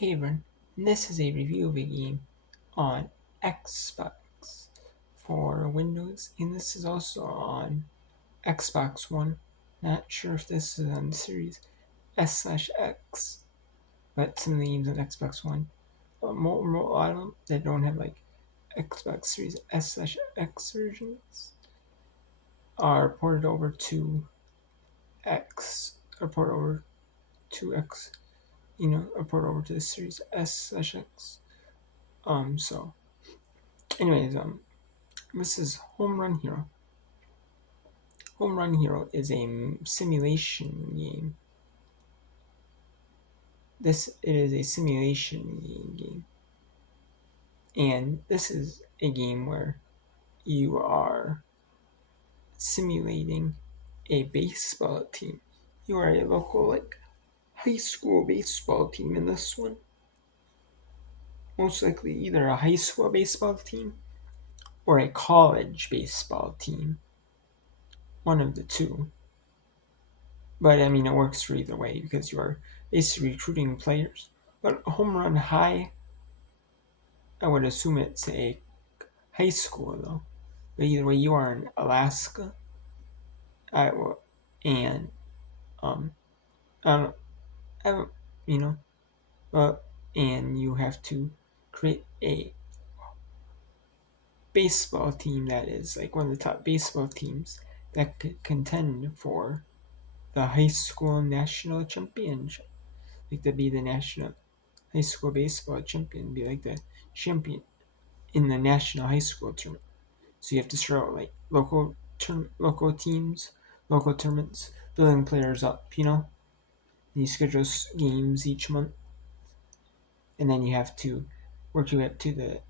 Hey everyone, and this is a review of a game on Xbox for Windows, and this is also on Xbox One. Not sure if this is on Series S/X, but some of the games on Xbox One, a lot of them that don't have like Xbox Series S/X versions are ported over to X, are ported over to the Series S/X. So anyways, this is Home Run Hero. Home Run Hero is a simulation game. It is a simulation game, and this is a game where you are simulating a baseball team. You are a local high school baseball team in this one. Most likely either a high school baseball team or a college baseball team. One of the two. But I mean, it works for either way because you are basically recruiting players. But Home Run High, I would assume it's a high school though. But either way, you are in Alaska, Iowa, and um, I don't, I don't, you know, and you have to create a baseball team that is like one of the top baseball teams that could contend for the high school national championship. Like to be the national high school baseball champion, be like the champion in the national high school tournament. So you have to start out like local teams, local tournaments, building players up. And you schedule games each month, and then you have to work your way up to the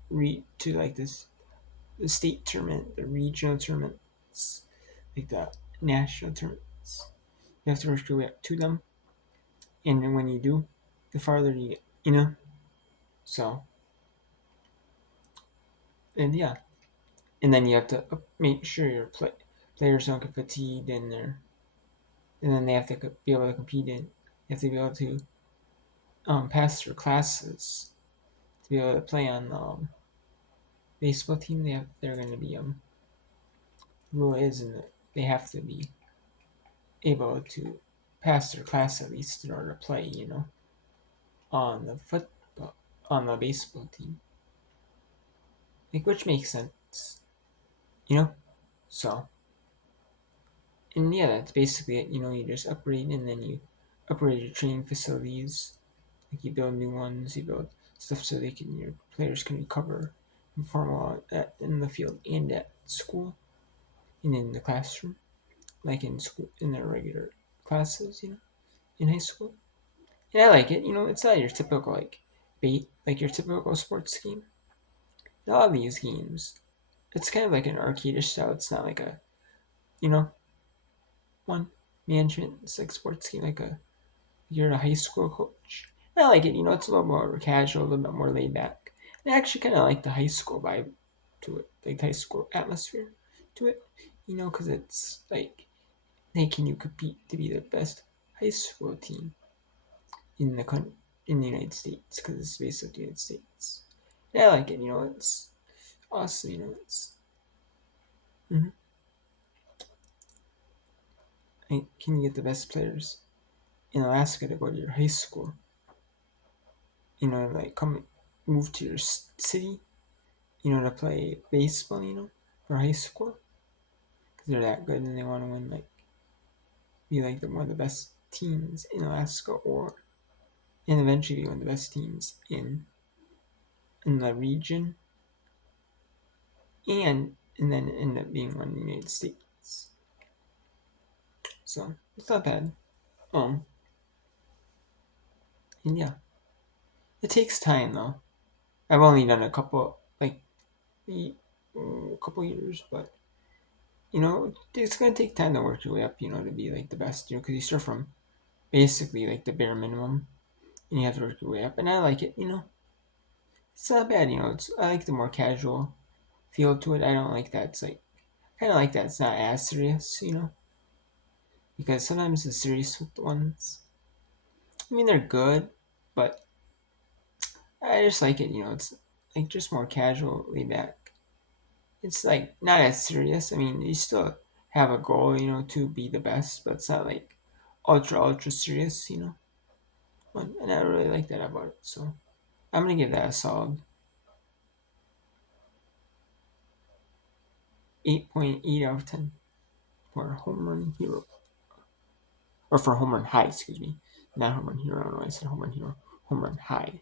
state tournament, the regional tournaments, like the national tournaments. You have to work your way up to them, and then when you do, the farther you get. So and yeah, and then you have to make sure your players don't get fatigued and then they have to be able to compete in. You have to be able to pass their classes to be able to play on the baseball team. They're going to be rule is in that they have to be able to pass their class at least in order to play. On the football on the baseball team, like which makes sense. You know, so and yeah, that's basically it. You just upgrade and then you upgrade your training facilities. Like you build new ones, you build stuff so your players can recover and perform well in the field and at school and in the classroom, like in school in their regular classes, in high school. And I like it. It's not your typical like your typical sports game. A lot of these games, it's kind of like an arcade style. It's not like a you know one management. It's like sports game, like you're a high school coach. I like it. It's a little more casual, a little bit more laid back. I actually kind of like the high school vibe to it, like the high school atmosphere to it. Because it's like, hey, can you compete to be the best high school team in the United States? Because it's based on the United States. And I like it. It's awesome. It's mm-hmm. Like, can you get the best players in Alaska to go to your high school? Like come move to your city to play baseball, for high school, because they're that good and they want to win, be like one of the best teams in Alaska, and eventually be one of the best teams in the region, and then end up being one in the United States. So it's not bad. Um, and yeah, it takes time though. I've only done a couple, a couple years, but it's gonna take time to work your way up, to be like the best, because you start from basically like the bare minimum and you have to work your way up. And I like it. It's not bad. I like the more casual feel to it. I don't like that. It's like kind of like that. It's not as serious, because sometimes the serious ones. I mean, they're good, but I just like it. It's like just more casual, laid back. It's like not as serious. I mean, you still have a goal, to be the best, but it's not like ultra serious. And I really like that about it. So I'm gonna give that a solid 8.8 out of 10 for Home Run Hero, or for Home Run High. Excuse me, not Home Run Hero. I don't know why I said Home Run Hero. Home Run High.